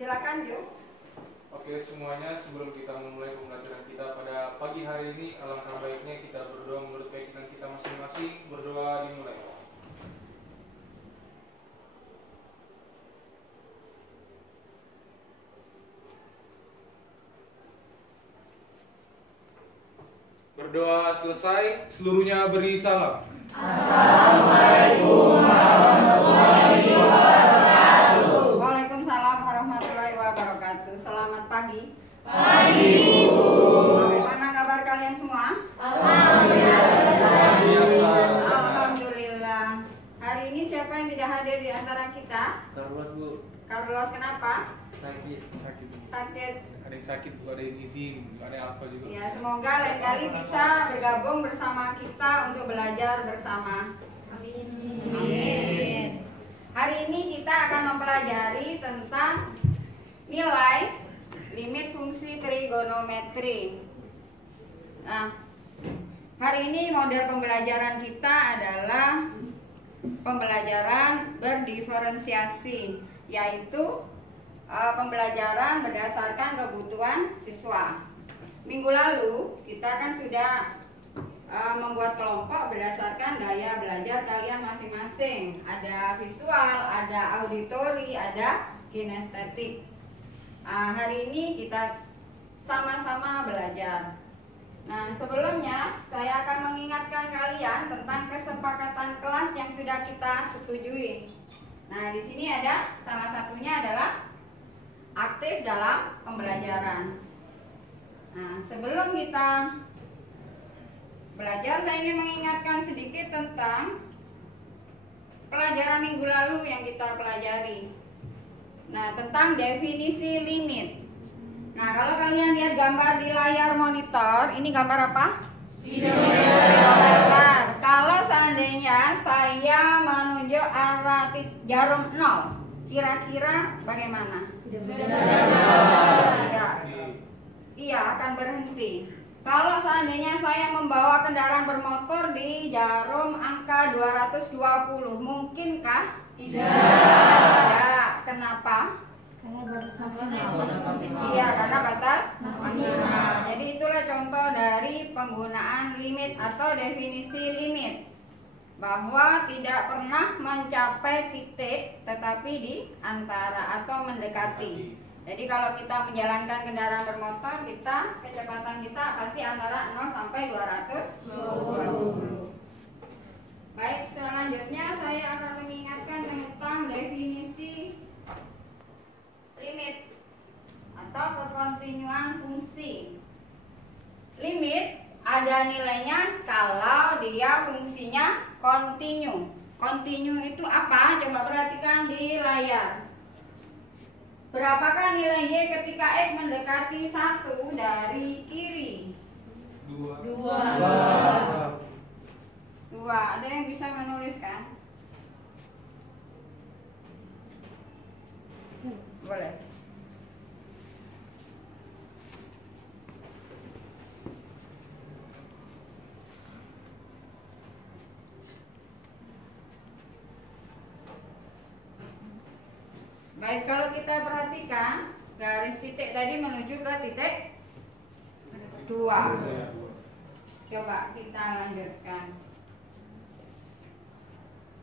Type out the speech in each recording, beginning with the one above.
Silakan, Jo. Oke semuanya, sebelum kita memulai pembelajaran kita pada pagi hari ini, alangkah baiknya kita berdoa menurut keyakinan kita masing-masing. Berdoa dimulai. Berdoa selesai, seluruhnya beri salam. Assalamualaikum warahmatullahi wabarakatuh. Waalaikumsalam warahmatullahi wabarakatuh. Selamat pagi. Pagi, Bu. Bagaimana kabar kalian semua? Alhamdulillah. Hari ini siapa yang tidak hadir di antara kita? Carlos, Bu. Carlos, kenapa? Sakit. Sakit. Ada yang sakit, ada yang izin, ada yang apa juga. Ya, semoga lain kali bisa bergabung bersama kita untuk belajar bersama. Amin. Hari ini kita akan mempelajari tentang nilai limit fungsi trigonometri. Nah, hari ini model pembelajaran kita adalah pembelajaran berdiferensiasi, yaitu pembelajaran berdasarkan kebutuhan siswa. Minggu lalu kita kan sudah membuat kelompok berdasarkan gaya belajar kalian masing-masing. Ada visual, ada auditori, ada kinestetik. Hari ini kita sama-sama belajar. Nah, sebelumnya saya akan mengingatkan kalian tentang kesepakatan kelas yang sudah kita setujui. Nah, di sini ada salah satunya adalah aktif dalam pembelajaran. Nah, sebelum kita belajar, saya ingin mengingatkan sedikit tentang pelajaran minggu lalu yang kita pelajari. Nah, tentang definisi limit. Nah, kalau kalian lihat gambar di layar monitor, ini gambar apa? Gambar. Kalau seandainya saya menunjuk arah jarum 0, kira-kira bagaimana? Tidak. Iya, akan berhenti. Kalau seandainya saya membawa kendaraan bermotor di jarum angka 220, mungkinkah? Tidak. Kenapa? Iya, karena batas maksimal. Jadi itulah contoh dari penggunaan limit atau definisi limit, bahwa tidak pernah mencapai titik tetapi di antara atau mendekati. Jadi kalau kita menjalankan kendaraan bermotor, kecepatan kita pasti antara 0 sampai 220. Baik, selanjutnya saya akan mengingatkan tentang definisi limit atau kekontinuan fungsi. Limit ada nilainya kalau dia fungsinya kontinu. Kontinu itu apa? Coba perhatikan di layar. Berapakah nilai Y ketika X mendekati 1 dari kiri? 2. Ada yang bisa menuliskan? Boleh. Baik, kalau kita perhatikan garis titik tadi menuju ke titik 2. Coba kita lanjutkan.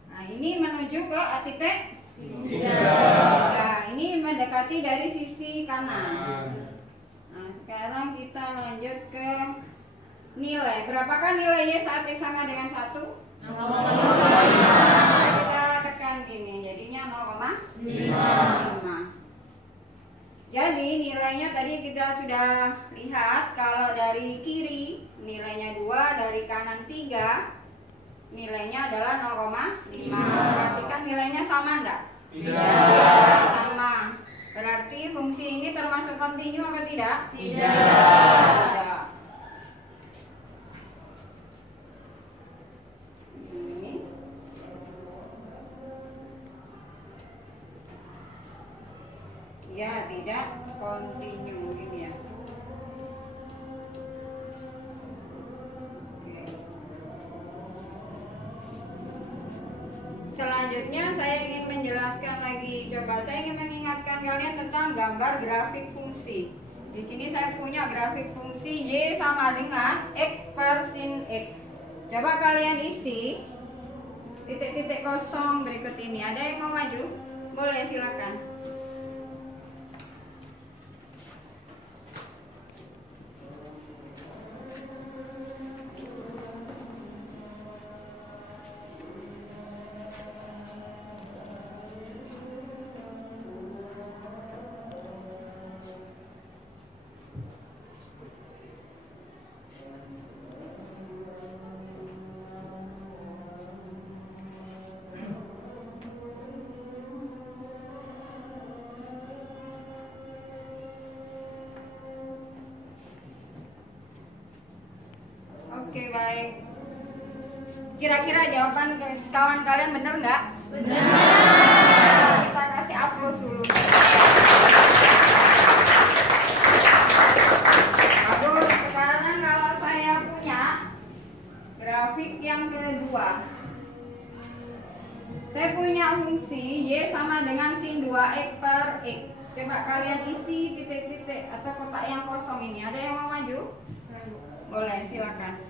Nah, ini menuju ke titik 3. Nah, ini mendekati dari sisi kanan. Nah, sekarang kita lanjut ke nilai. Berapakah nilai Y saat X sama dengan 1? 0,5. Kita tekan gini, jadinya 0,5. Jadi nilainya tadi kita sudah lihat, kalau dari kiri nilainya 2, dari kanan 3, nilainya adalah 0,5. Perhatikan nilainya sama enggak? Tidak. Sama. Berarti fungsi ini termasuk kontinu apa tidak? Tidak. Ini. Ya, tidak kontinu ini ya. Selanjutnya saya ingin menjelaskan lagi. Coba saya ingin mengingatkan pelajaran kalian tentang gambar grafik fungsi. Di sini saya punya grafik fungsi Y sama dengan X per sin X. Coba kalian isi titik-titik kosong berikut ini. Ada yang mau maju? Boleh, silakan. Oke, baik. Kira-kira jawaban kawan kalian benar nggak? Benar. Kita kasih aplaus dulu. Bagus. Sekarang kalau saya punya grafik yang kedua. Saya punya fungsi Y sama dengan sin 2X per X. Coba kalian isi titik-titik atau kotak yang kosong ini. Ada yang mau maju? Boleh, silakan.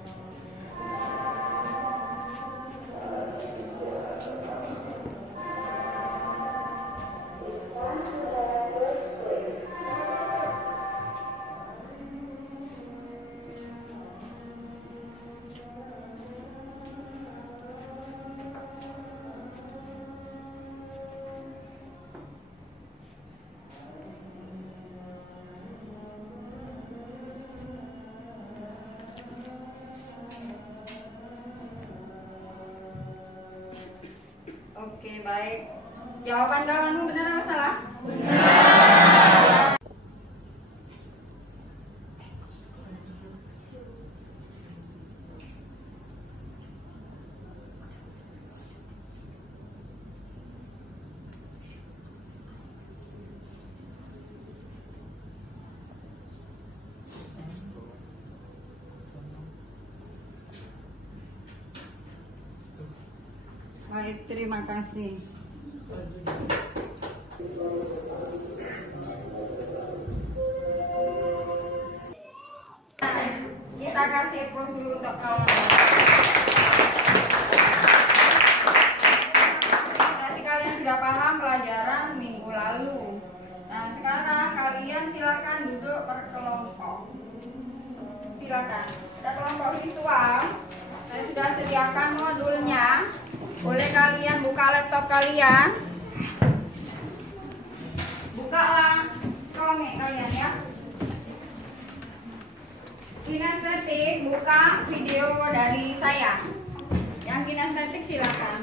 Oke, baik. Jawaban kawanmu benar atau salah? Benar. Baik, terima kasih. Kita kasih aplaus dulu untuk kawan. Berarti kalian sudah paham pelajaran minggu lalu. Nah, sekarang kalian silakan duduk berkelompok. Silakan. Ada kelompok visual. Saya sudah sediakan modulnya. Boleh kalian buka laptop kalian. Bukalah komik kalian ya. Kinestetik, buka video dari saya. Yang kinestetik silakan.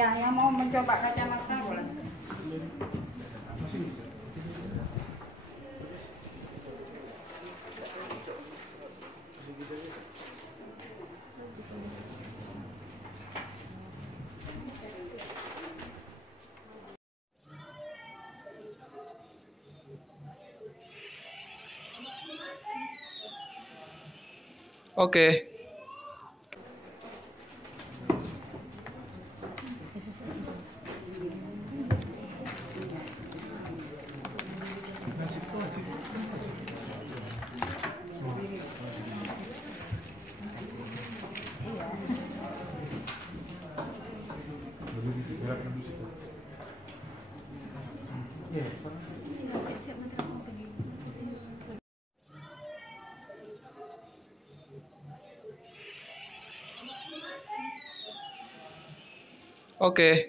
Ya, yang mau mencoba kacamata boleh. Oke. Oke.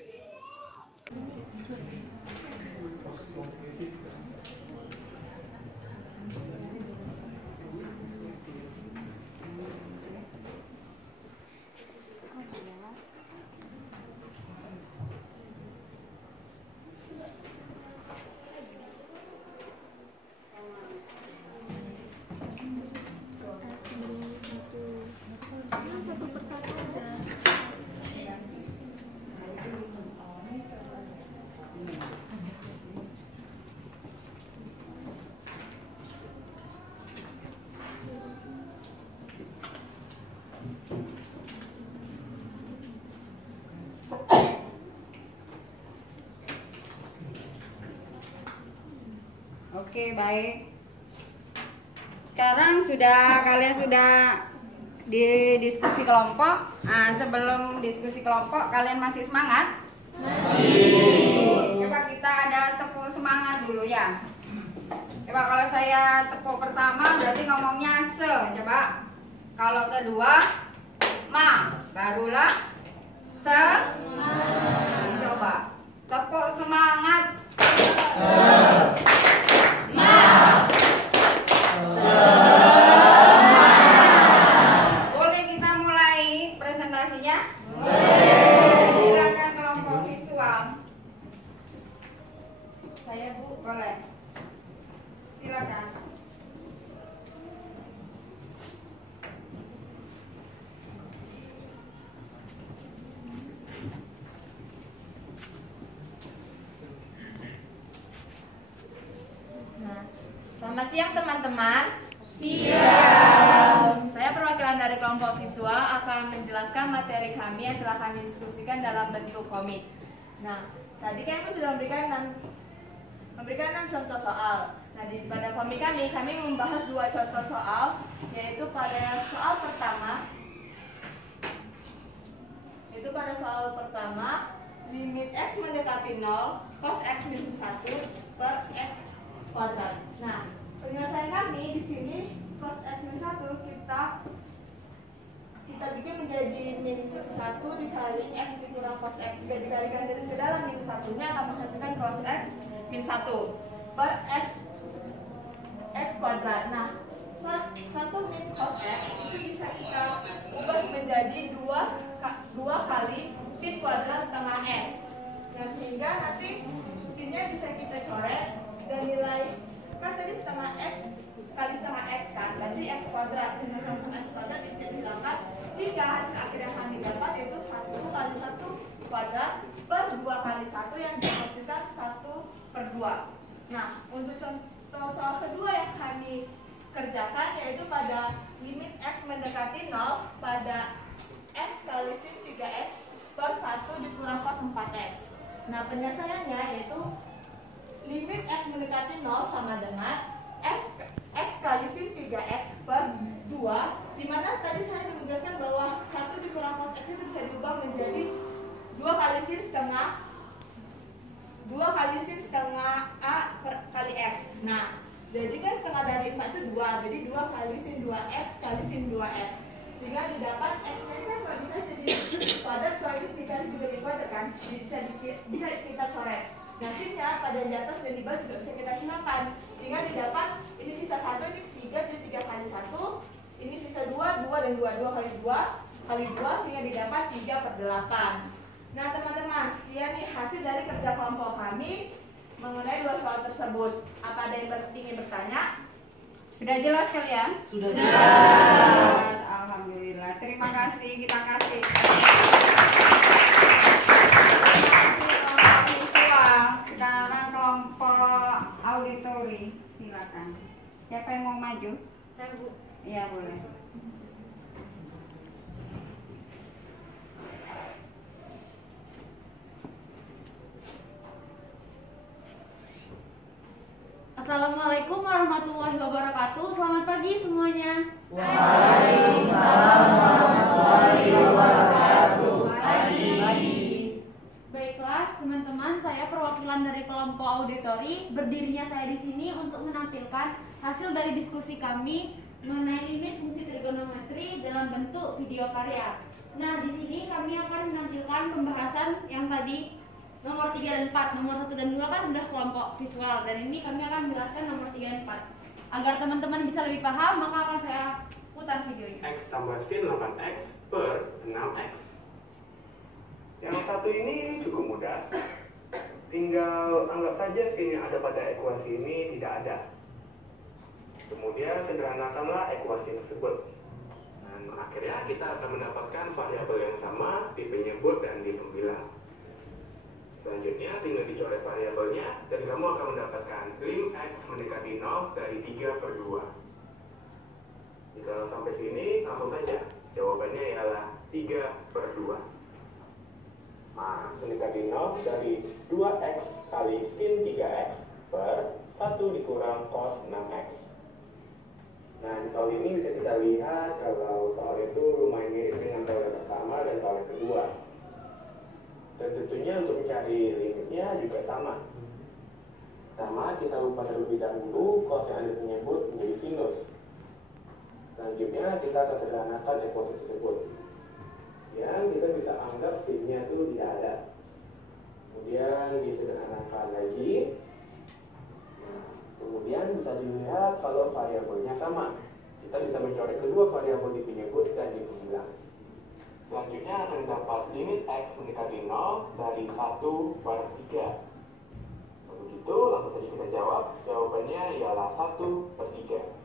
Oke, baik. Sekarang kalian sudah di diskusi kelompok. Nah, sebelum diskusi kelompok, kalian masih semangat? Masih. Coba kita ada tepuk semangat dulu ya. Coba kalau saya tepuk pertama berarti ngomongnya se. Coba. Kalau kedua ma, barulah se. Nah, coba. Tepuk semangat. Ma. Boleh kita mulai presentasinya? Boleh. Silakan kelompok visual. Saya Bu. Boleh. Silakan. Selamat siang teman-teman. Siang. Saya perwakilan dari kelompok visual akan menjelaskan materi kami yang telah kami diskusikan dalam bentuk komik. Nah, tadi kami sudah memberikan 6 contoh soal. Nah, pada komik kami membahas 2 contoh soal, yaitu pada soal pertama, limit x mendekati 0, cos x min 1 per x kuadrat. Nah, penyelesaian kami di sini cos x min 1 kita bikin menjadi min 1 dikali x dikurang cos x. Jika dikalikan ke dalam min 1-nya akan menghasilkan cos x min 1 per x kuadrat. Nah, 1 min cos x itu bisa kita ubah menjadi 2 kali sin kuadrat setengah x. Nah, sehingga nanti sinnya bisa kita coret dan nilai kan tadi setengah x kali setengah x kan, berarti x kuadrat dengan sama x kuadrat dihilangkan, sehingga hasil akhir yang kami dapat yaitu 1 kali 1 kuadrat per 2 kali 1 yang dihasilkan 1/2. Nah, untuk contoh soal kedua yang kami kerjakan yaitu pada limit x mendekati 0 pada x kali sin 3x per 1 dikurang cos 4x. Nah, penyelesaiannya yaitu limit x mendekati 0 sama dengan x kali sin 3x per 2, dimana tadi saya menegaskan bahwa 1 dikurang cos x itu bisa diubah menjadi 2 kali sin setengah a per kali x. Nah, jadi kan setengah dari 4 itu 2, jadi 2 kali sin 2x kali sin 2x, sehingga didapat x ini kan nggak bisa jadi kuadrat, kalau itu dikali juga di kuadrat kan, bisa kita coret. Nah, sinnya pada di atas dan di bawah juga bisa kita hilangkan, sehingga didapat ini sisa 1, ini 3, jadi 3 kali 1, ini sisa 2 dan 2 kali 2, sehingga didapat 3/8. Nah, teman-teman, sekian nih hasil dari kerja kelompok kami mengenai 2 soal tersebut. Apa ada yang ingin bertanya? Sudah jelas kalian? Sudah jelas. Alhamdulillah. Terima kasih. Kita kasih. Sekarang kelompok auditori, silakan. Siapa yang mau maju? Saya Bu. Iya, boleh. Assalamualaikum warahmatullahi wabarakatuh. Selamat pagi semuanya. Waalaikumsalam warahmatullahi wabarakatuh. Pagi. Baiklah, teman-teman, saya perwakilan dari kelompok auditori. Berdirinya saya di sini untuk menampilkan hasil dari diskusi kami mengenai limit fungsi trigonometri dalam bentuk video karya. Nah, di sini kami akan menampilkan pembahasan yang tadi nomor 3 dan 4. Nomor 1 dan 2 kan udah kelompok visual, dan ini kami akan menjelaskan nomor 3 dan 4. Agar teman-teman bisa lebih paham, maka akan saya putar videonya. X tambah sin 8x per 6x. Yang satu ini cukup mudah. Tinggal anggap saja sin yang ada pada ekuasi ini tidak ada. Kemudian sederhanakanlah ekuasi tersebut. Dan akhirnya kita akan mendapatkan variabel yang sama di penyebut dan di pembilang. Selanjutnya tinggal dicoret variabelnya dan kamu akan mendapatkan lim x mendekati 0 dari 3/2. Jika sampai sini langsung saja jawabannya ialah 3/2. Nah, mendekati 0 dari 2x kali sin 3x per 1 dikurang cos 6x. Nah, di soal ini bisa kita lihat kalau soal itu lumayan mirip dengan soal yang pertama dan soal yang kedua. Dan tentunya untuk mencari limitnya juga sama. Pertama, kita ubah terlebih dahulu cos yang Anda menyebut menjadi sinus. Selanjutnya, kita akan sederhanakan equation tersebut. Yang kita bisa anggap sinnya itu tidak ada. Kemudian disederhanakan lagi. Nah, kemudian bisa dilihat kalau variabelnya sama. Kita bisa mencoret kedua variabel di penyebut dan di pembilang. Selanjutnya akan dapat limit x mendekati 0 dari 1/3. Kalau begitu, langsung saja kita jawab. Jawabannya ialah 1/3.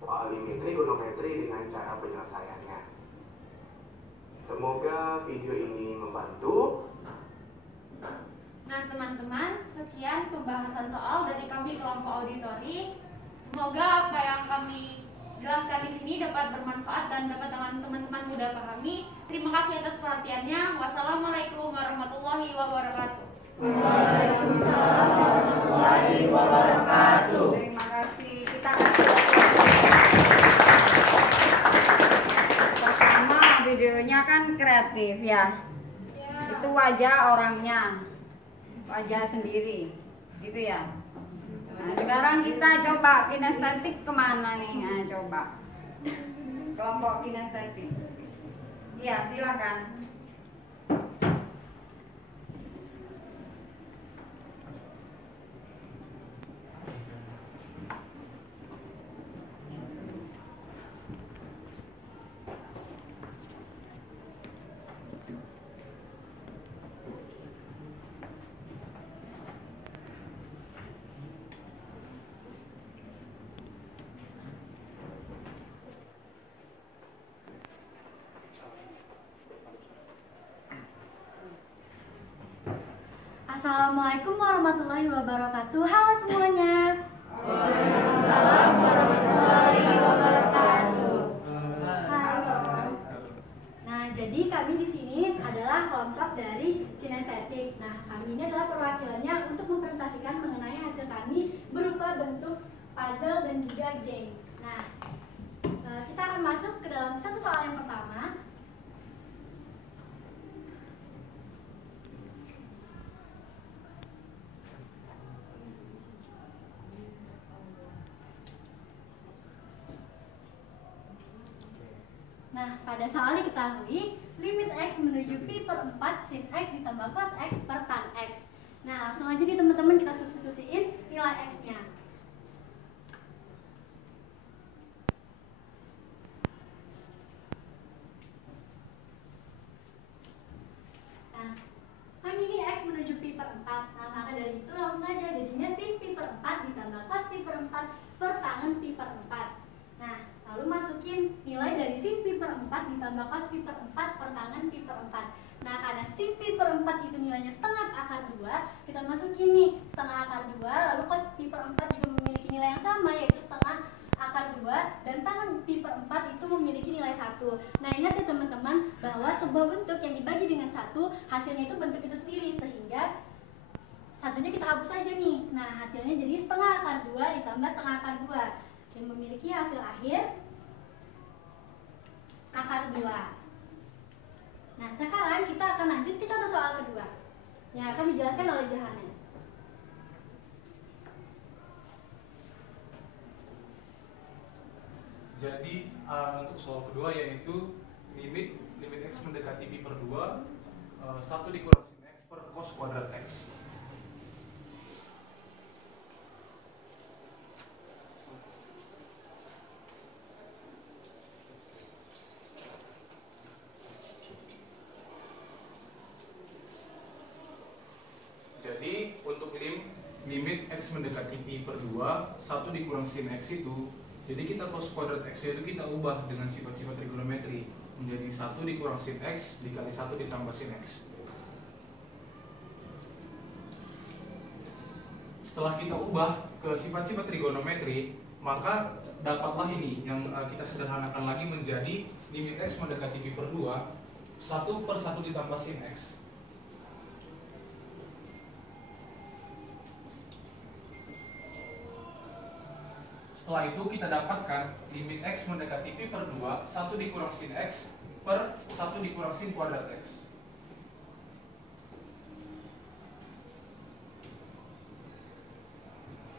Soal limit trigonometri dengan cara penyelesaiannya. Semoga video ini membantu. Nah teman-teman, sekian pembahasan soal dari kami kelompok auditori. Semoga apa yang kami jelaskan di sini dapat bermanfaat dan dapat teman-teman mudah pahami. Terima kasih atas perhatiannya. Wassalamualaikum warahmatullahi wabarakatuh. Waalaikumsalam warahmatullahi wabarakatuh. Terima kasih. Kita kasih pertama videonya kan kreatif ya. Itu wajah orangnya, wajah sendiri, gitu ya. Nah, sekarang kita coba kinestetik kemana nih? Nah, coba kelompok kinestetik. Iya, silakan. Assalamualaikum warahmatullahi wabarakatuh. Halo semuanya. Waalaikumsalam warahmatullahi wabarakatuh. Halo. Nah, jadi kami di sini adalah kelompok dari kinestetik. Nah, kami ini adalah perwakilannya untuk mempresentasikan mengenai hasil kami berupa bentuk puzzle dan juga game. Nah, kita akan masuk ke dalam satu soal yang pertama. Nah, pada soal diketahui limit x menuju pi per 4 sin x ditambah cos x per tan x. Nah, langsung aja nih teman-teman kita substitusiin nilai x-nya. Nah, kan ini x menuju pi per 4. Nah, maka dari itu langsung saja jadinya sin pi per 4 ditambah cos pi per 4 per tangen pi per 4. Nah, lalu masukin nilai dari sin pi per 4 ditambah cos pi per 4 per tangen pi per 4. Nah, karena sin pi per 4 itu nilainya setengah akar 2, kita masukin nih setengah akar 2, lalu cos pi per 4 juga memiliki nilai yang sama, yaitu setengah akar 2, dan tangen pi per 4 itu memiliki nilai 1. Nah, ingat ya teman-teman, bahwa sebuah bentuk yang dibagi dengan 1, hasilnya itu bentuk itu sendiri, sehingga satunya kita hapus aja nih. Nah, hasilnya jadi setengah akar 2 ditambah setengah akar 2. Yang memiliki hasil akhir akar 2. Nah, sekarang kita akan lanjut ke contoh soal kedua yang akan dijelaskan oleh Johannes. Jadi untuk soal kedua yaitu limit x mendekati pi per 2 1 dikurang sin x per cos kuadrat x. Jadi untuk limit x mendekati pi per 2 1 dikurang sin x itu, jadi kita cos kuadrat x itu kita ubah dengan sifat-sifat trigonometri menjadi 1 dikurang sin x dikali 1 ditambah sin x. Setelah kita ubah ke sifat-sifat trigonometri, maka dapatlah ini yang kita sederhanakan lagi menjadi limit x mendekati pi per 2 1 per 1 ditambah sin x. Setelah itu kita dapatkan limit X mendekati pi per 2, 1 dikurang sin X per 1 dikurang sin kuadrat X.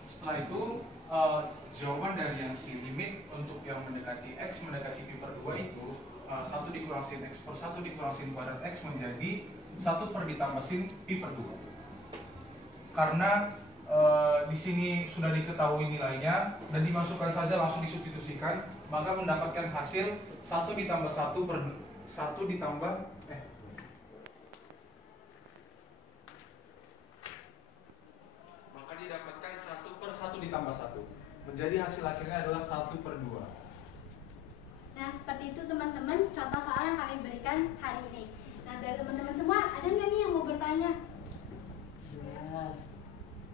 Setelah itu jawaban dari yang si limit untuk yang mendekati X mendekati pi per 2 itu 1 dikurang sin X per 1 dikurang sin kuadrat X menjadi 1 per ditambah sin pi per 2. Karena di sini sudah diketahui nilainya dan dimasukkan saja langsung disubstitusikan, maka mendapatkan hasil 1 ditambah 1 per 1 ditambah maka didapatkan 1 per 1 ditambah 1 menjadi hasil akhirnya adalah 1 per 2. Nah, seperti itu teman-teman contoh soal yang kami berikan hari ini. Nah, dari teman-teman semua ada nggak nih yang mau bertanya? Yes.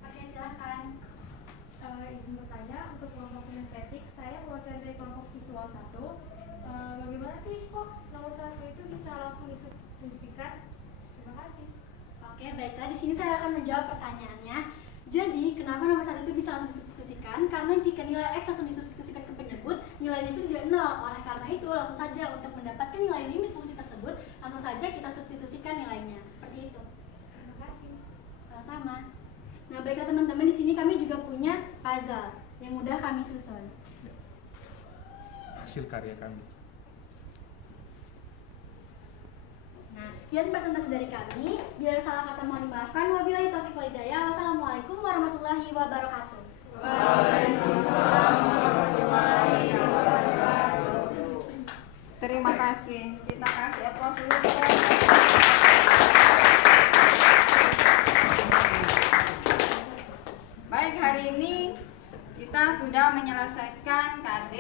Oke, silakan. Izin bertanya, untuk kelompok kinestetik, saya perwakilan dari kelompok visual 1. Bagaimana sih kok nomor 1 itu bisa langsung disubstitusikan? Terima kasih. Oke, baiklah. Di sini saya akan menjawab pertanyaannya. Jadi, kenapa nomor 1 itu bisa langsung disubstitusikan? Karena jika nilai X langsung disubstitusikan ke penyebut, nilainya itu tidak nol. Oleh karena itu, langsung saja untuk mendapatkan nilai limit fungsi tersebut, langsung saja kita substitusikan nilainya. Seperti itu. Terima kasih. Sama. Nah, baiklah teman-teman, di sini kami juga punya puzzle yang mudah kami susun. Hasil karya kami. Nah, sekian presentasi dari kami. Bila salah kata mohon dimaafkan. Wabillahi taufiq wal hidayah. Wassalamualaikum warahmatullahi wabarakatuh. Waalaikumsalam warahmatullahi wabarakatuh. Terima kasih. Kita kasih aplaus dulu. Baik, hari ini kita sudah menyelesaikan KD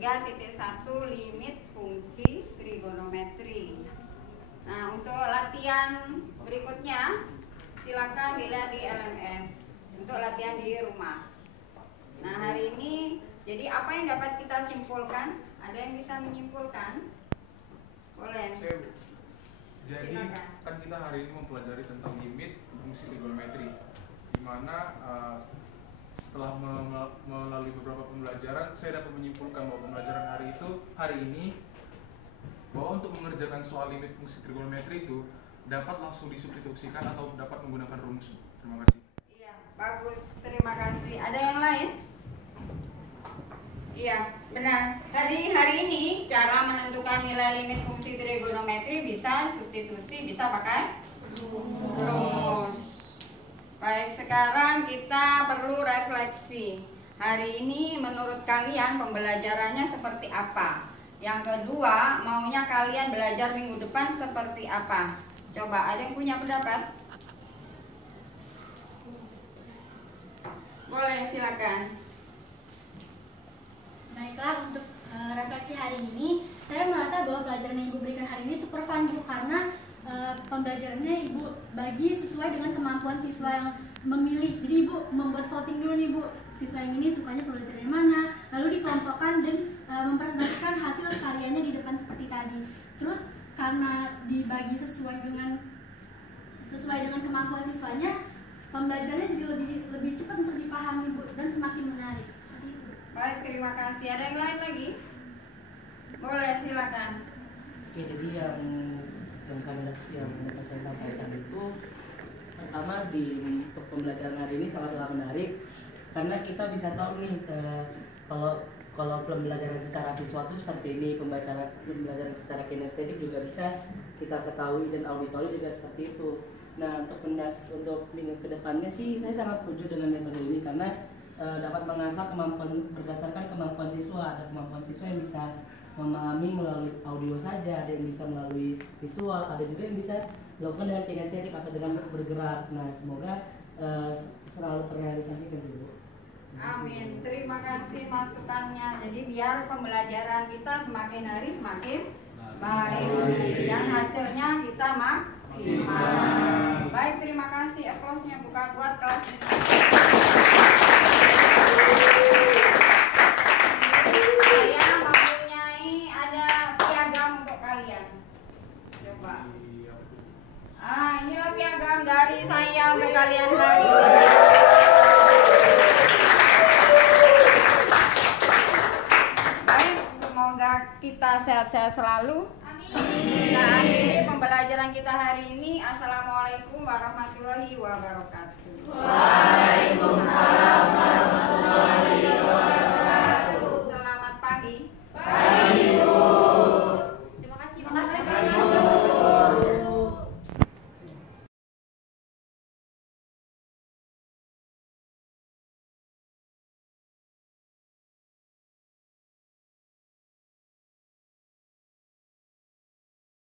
3.1 limit fungsi trigonometri. Nah, untuk latihan berikutnya silakan dilihat di LMS untuk latihan di rumah. Nah, hari ini jadi apa yang dapat kita simpulkan? Ada yang bisa menyimpulkan? Boleh. Jadi kan kita hari ini mempelajari tentang limit fungsi trigonometri, di mana setelah melalui beberapa pembelajaran saya dapat menyimpulkan bahwa pembelajaran hari ini bahwa untuk mengerjakan soal limit fungsi trigonometri itu dapat langsung disubstitusikan atau dapat menggunakan rumus. Terima kasih. Iya, bagus. Terima kasih. Ada yang lain? Iya, benar. Tadi hari ini cara menentukan nilai limit fungsi trigonometri bisa substitusi, bisa pakai rumus. Baik, sekarang kita perlu refleksi. Hari ini menurut kalian pembelajarannya seperti apa? Yang kedua, maunya kalian belajar minggu depan seperti apa? Coba, ada yang punya pendapat? Boleh, silakan. Baiklah, untuk refleksi hari ini, saya merasa bahwa pelajaran yang Ibu berikan hari ini super fun, Bu, karena pembelajarannya Ibu bagi sesuai dengan kemampuan siswa yang memilih. Jadi Ibu membuat voting dulu nih, Bu, siswa yang ini sukanya pelajaran yang mana, lalu dikelompokkan dan mempresentasikan hasil karyanya di depan seperti tadi. Terus karena dibagi sesuai dengan kemampuan siswanya, pembelajarannya jadi lebih cepat untuk dipahami, Bu, dan semakin menarik. Seperti itu. Baik, terima kasih. Ada yang lain lagi? Boleh, silakan. Oke, jadi yang dapat saya sampaikan itu pertama di pembelajaran hari ini sangatlah menarik karena kita bisa tahu nih kalau pembelajaran secara visual itu seperti ini, pembelajaran secara kinestetik juga bisa kita ketahui dan auditori juga seperti itu. Nah, untuk minggu kedepannya sih saya sangat setuju dengan metode ini karena dapat mengasah kemampuan berdasarkan kemampuan siswa. Ada kemampuan siswa yang bisa memahami melalui audio saja, ada yang bisa melalui visual, ada juga yang bisa dilakukan dengan kinestetik atau dengan bergerak. Nah, semoga selalu terrealisasikan sih, Bu. Amin. Terima kasih masukannya. Jadi biar pembelajaran kita semakin hari semakin baik dan hasilnya kita maksimal. Baik, terima kasih. Aplausnya buka buat kelas ini. Saya mempunyai ada piagam untuk kalian. Coba. Inilah piagam dari saya untuk kalian hari ini. kita sehat-sehat selalu. Kita akhiri pembelajaran kita hari ini. Assalamualaikum warahmatullahi wabarakatuh. Waalaikumsalam warahmatullahi wabarakatuh. Selamat pagi.